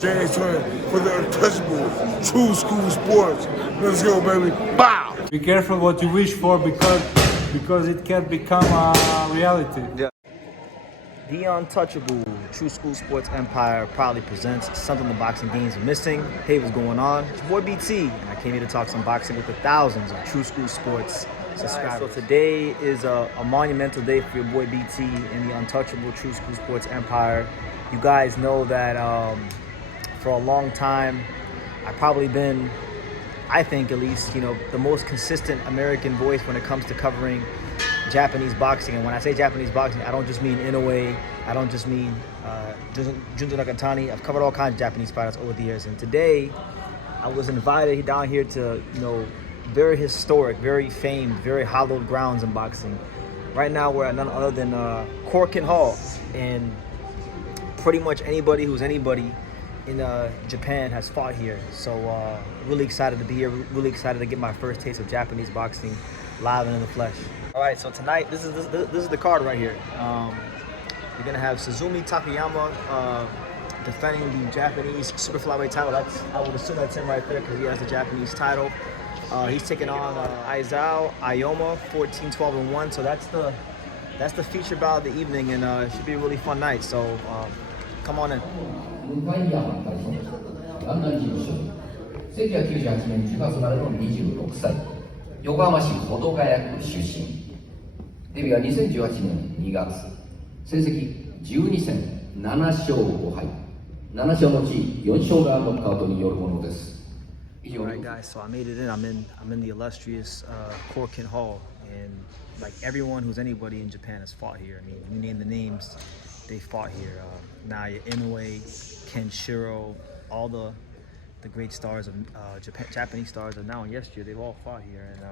James Turner for the untouchable true school sports. Let's go, baby. Bow! Be careful what you wish for because it can become a reality. Yeah. The untouchable True School Sports Empire proudly presents something the boxing games are missing. Hey, what's going on? It's your boy BT, and I came here to talk some boxing with the thousands of True School Sports subscribers. So today is a monumental day for your boy BT and the untouchable True School Sports Empire. You guys know that for a long time, I've probably been, I think at least, the most consistent American voice when it comes to covering Japanese boxing. And when I say Japanese boxing, I don't just mean Inoue, I don't just mean Junzo Nakatani. I've covered all kinds of Japanese fighters over the years. And today, I was invited down here to, very historic, very famed, very hallowed grounds in boxing. Right now, we're at none other than Korakuen Hall. And pretty much anybody who's anybody in Japan has fought here. So really excited to be here, really excited to get my first taste of Japanese boxing live and in the flesh. All right, so tonight, this is the card right here. You're gonna have Suzumi Takayama defending the Japanese super flyweight title. I would assume that's him right there because he has the Japanese title. He's taking on Aizawa Ayoma, 14-12-1. So that's the feature bout of the evening, and it should be a really fun night. So come on in. 弾丸事務所1998年10月生まれの26歳横浜市保土ヶ谷区出身デビューは2018年2月成績12戦7勝5敗7勝のうち4勝がノックアウトによるものです Alright guys, so I made it in. I'm in the illustrious Korakuen Hall, and like everyone who's anybody in Japan has fought here. I mean, you name the names, they fought here. Naoya Inoue, Kenshiro, all the great stars of Japanese stars of now and yesteryear, they've all fought here. And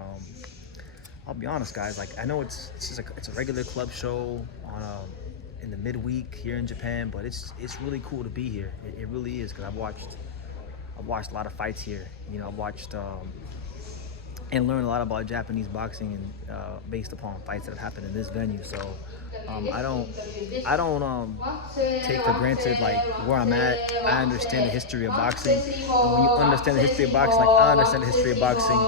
I'll be honest, guys, like I know it's a regular club show on in the midweek here in Japan, but it's really cool to be here. It really is, because I've watched a lot of fights here. I've watched and learned a lot about Japanese boxing and based upon fights that have happened in this venue. So I don't take for granted like where I'm at. I understand the history of boxing, and when you understand the history of boxing, like I understand the history of boxing,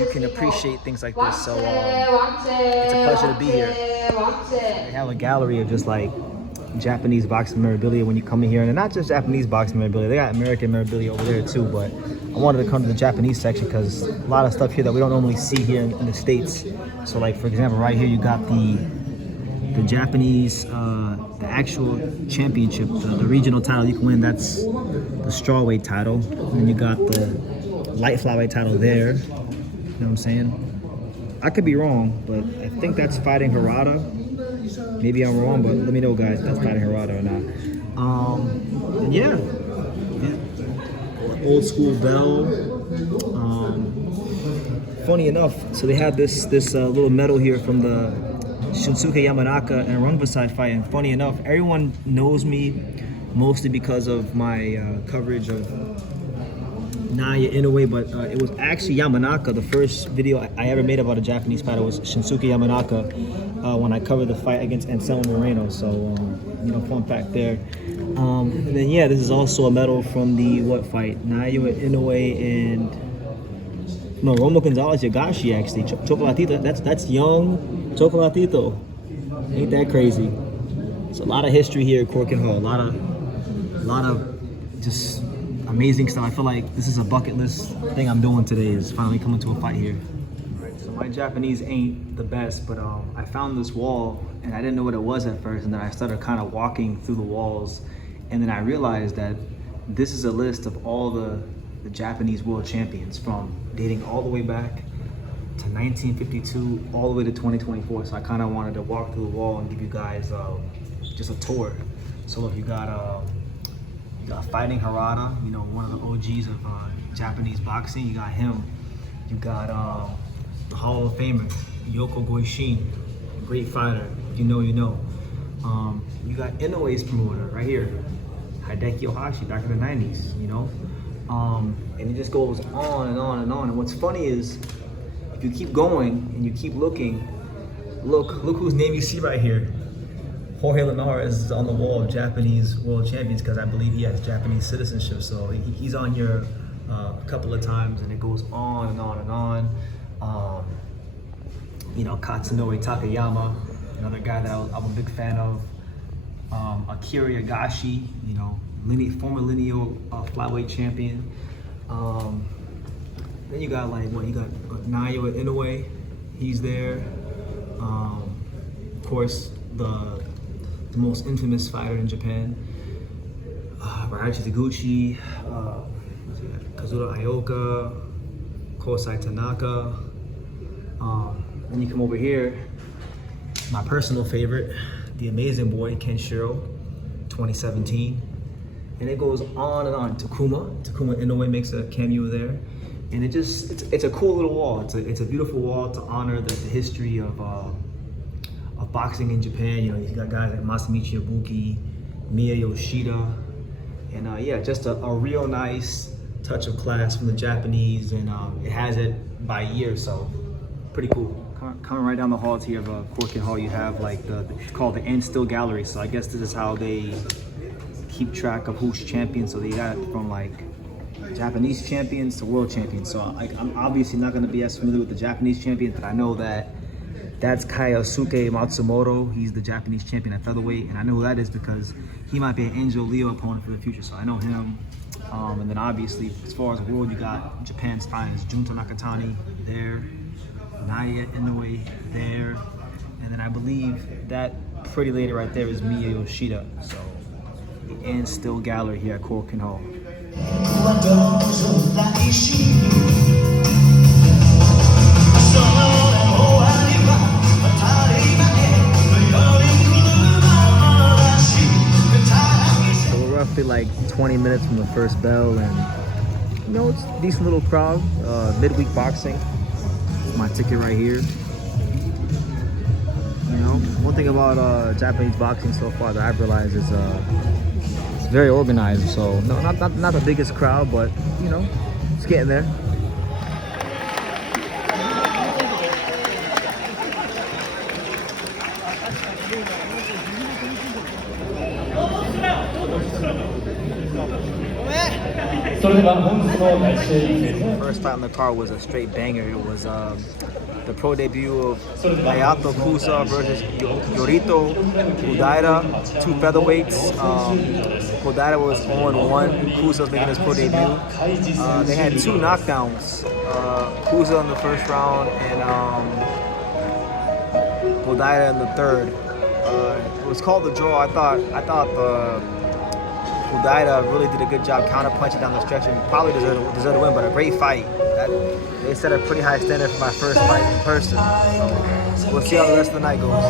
you can appreciate things like this. So it's a pleasure to be here. They have a gallery of just like Japanese boxing memorabilia when you come in here, and not just Japanese boxing memorabilia, they got American memorabilia over there too, but I wanted to come to the Japanese section because a lot of stuff here that we don't normally see here in the States. So like, for example, right here you got the Japanese, the actual championship, the regional title you can win, that's the strawweight title. And then you got the light flyweight title there, you know what I'm saying? I could be wrong, but I think that's fighting Harada. Maybe I'm wrong, but let me know, guys, if that's fighting Harada or not. And yeah, old school bell. Funny enough, so they have this little medal here from the Shinsuke Yamanaka and Rungvisai fight, and funny enough, everyone knows me mostly because of my coverage of Naoya Inoue, but it was actually Yamanaka. The first video I ever made about a Japanese fighter was Shinsuke Yamanaka when I covered the fight against Anselmo Moreno. So, fun fact there. And then yeah, this is also a medal from the what fight? Naoya Inoue and Romo Gonzalez Yagashi actually. Chocolatito. That's young Chocolatito. Ain't that crazy? So a lot of history here at Korakuen Hall. A lot of just amazing stuff. I feel like this is a bucket list thing I'm doing today, is finally coming to a fight here. Alright, so my Japanese ain't the best, but I found this wall and I didn't know what it was at first, and then I started kind of walking through the walls, and then I realized that this is a list of all the Japanese world champions from dating all the way back to 1952 all the way to 2024. So I kind of wanted to walk through the wall and give you guys just a tour. So look, you got Fighting Harada, one of the OGs of Japanese boxing. You got him. You got the Hall of Famer, Yoko Goishin, great fighter. If you know, you know. You got Inoue's promoter right here, Hideki Ohashi, back in the 90s, and it just goes on and on and on. And what's funny is, if you keep going and you keep looking, look whose name you see right here. Jorge Linares is on the wall of Japanese world champions because I believe he has Japanese citizenship. So he's on here a couple of times, and it goes on and on and on. You know, Suzumi Takayama, another guy that I'm a big fan of. Akira Yagashi, you know, former lineal flyweight champion. Then you got like you got Naoya Inoue, he's there. Of course, the most infamous fighter in Japan, Raichi Taguchi, Kazuda Ioka, Kousa Tanaka. Then you come over here, my personal favorite, the amazing boy Kenshiro, 2017. And it goes on and on. Takuma Inoue makes a cameo there. And it's a cool little wall. It's a beautiful wall to honor the history of boxing in Japan. You know, you've got guys like Masamichi Ibuki, Miya Yoshida, and yeah, just a real nice touch of class from the Japanese, and it has it by year, so pretty cool. Coming right down the halls here of Korakuen Hall, you have like it's called the And Still Gallery. So I guess this is how they keep track of who's champion. So they got it from like Japanese champions to world champions. So I'm obviously not going to be as familiar with the Japanese champions, but I know that that's Kazuki Matsumoto. He's the Japanese champion at featherweight, and I know who that is because he might be an Angel Leo opponent for the future. So I know him. And then obviously, as far as the world, you got Japan's finest Junto Nakatani there. Naoya Inoue there, and then I believe that pretty lady right there is Miya Yoshida. So the And Still Gallery here at Korakuen Hall. So we're roughly like 20 minutes from the first bell, and you know, it's a decent little crowd. Midweek boxing. My ticket right here. You know, one thing about Japanese boxing so far that I've realized is it's very organized. So no, not the biggest crowd, but you know, it's getting there. First fight on the card was a straight banger. It was the pro debut of Hayato Kousa versus Yuito Kodaira, two featherweights. Kodaira was 0-1. Kousa was making his pro debut. They had two knockdowns. Kousa in the first round and Kodaira in the third. It was called the draw. I thought the Kodaira really did a good job counter-punching down the stretch and probably deserved to win, but a great fight. They set a pretty high standard for my first fight in person. So we'll see how the rest of the night goes.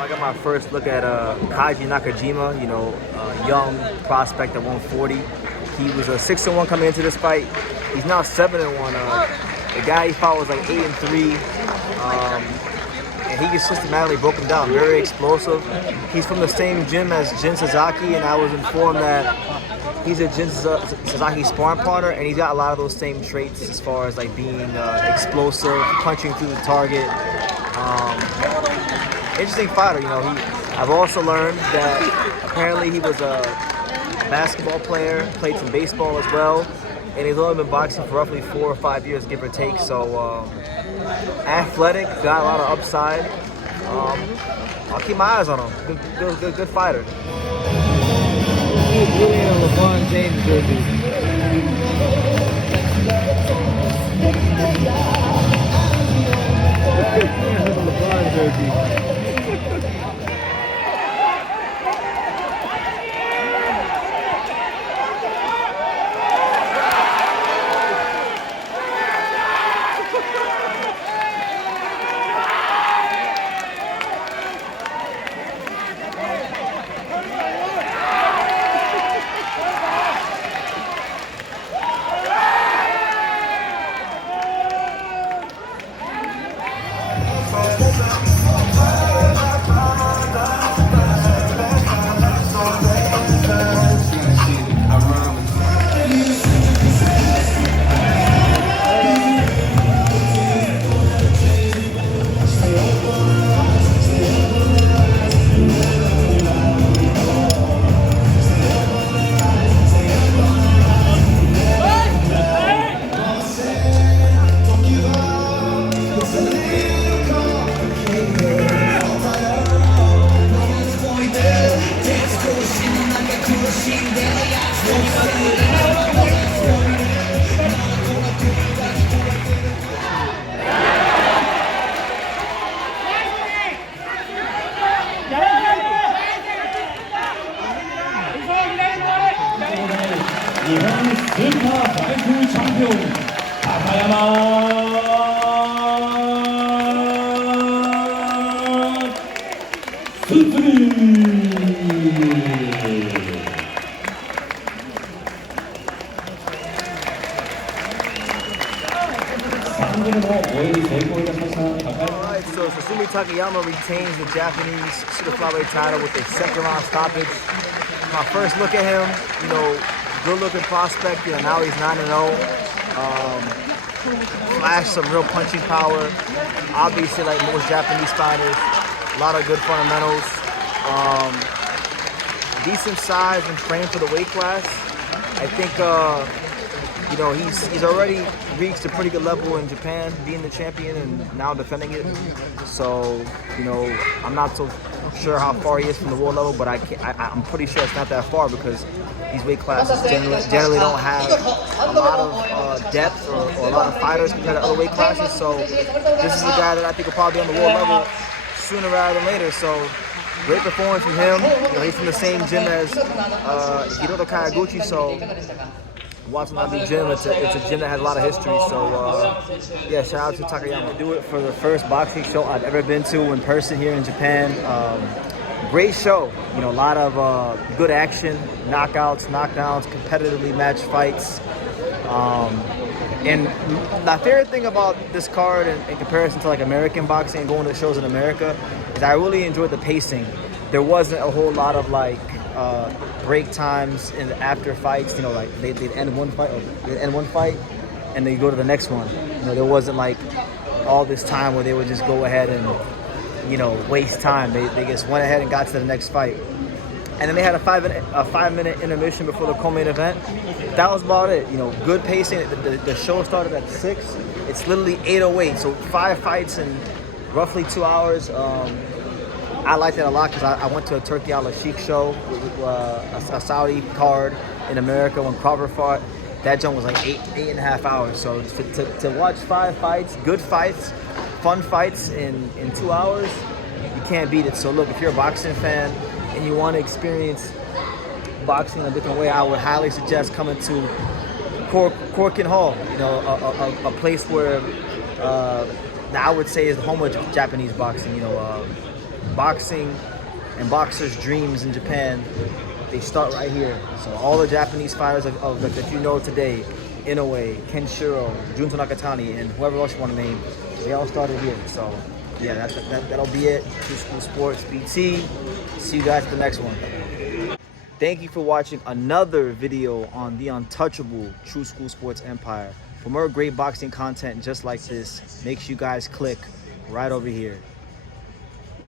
I got my first look at Kaiji Nakajima, you know, young prospect at 140. He was a 6-1 coming into this fight. He's now 7-1. The guy he fought was like 8-3. and he just systematically broke him down. Very explosive. He's from the same gym as Jin Sasaki, and I was informed that he's a Jin Sasaki sparring partner, and he's got a lot of those same traits as far as like being explosive, punching through the target. Interesting fighter, you know. I've also learned that apparently he was a basketball player, played some baseball as well, and he's only been boxing for roughly 4 or 5 years, give or take. So athletic, got a lot of upside. I'll keep my eyes on him. Good fighter. He's really in a LeBron James jersey. LeBron jersey. Alright, so Suzumi Takayama retains the Japanese super flyweight title with a second round stoppage. My first look at him, you know, good looking prospect, you know, now he's 9-0. Flashed some real punching power. Obviously, like most Japanese fighters, a lot of good fundamentals. Decent size and frame for the weight class. I think, you know, he's already reached a pretty good level in Japan, being the champion and now defending it. So, you know, I'm not so sure how far he is from the world level, but I'm pretty sure it's not that far because these weight classes generally don't have a lot of depth or a lot of fighters compared to other weight classes. So this is a guy that I think will probably be on the world level sooner rather than later. So great performance from him. You know, he's from the same gym as Hiroto Kayaguchi, so Watanabe Gym, it's a gym that has a lot of history. So yeah, shout out to Takayama. Do it for the first boxing show I've ever been to in person here in Japan. Great show, you know, a lot of good action, knockouts, knockdowns, competitively matched fights. And my favorite thing about this card in comparison to like American boxing and going to shows in America is I really enjoyed the pacing. There wasn't a whole lot of like break times in the after fights, you know, like they'd end one fight and then you go to the next one. You know, there wasn't like all this time where they would just go ahead and, you know, waste time. They just went ahead and got to the next fight. And then they had a 5-minute intermission before the co-main event. That was about it. You know, good pacing. The show started at 6. It's literally 8:08. So 5 fights in roughly 2 hours. I like that a lot because I went to a Turkey Al Sheikh show, a Saudi card in America when Crawford fought. That jump was like 8.5 hours. So to watch 5 fights, good fights, fun fights in 2 hours, you can't beat it. So look, if you're a boxing fan and you want to experience boxing in a different way, I would highly suggest coming to Korakuen Hall. You know, a place where I would say is the home of Japanese boxing. You know, boxing and boxers' dreams in Japan, they start right here. So all the Japanese fighters that you know today, Inoue, Kenshiro, Junto Nakatani, and whoever else you want to name, they all started here. So yeah, that'll be it. True School Sports BT. See you guys at the next one. Thank you for watching another video on the untouchable True School Sports Empire. For more great boxing content just like this, make sure you guys click right over here.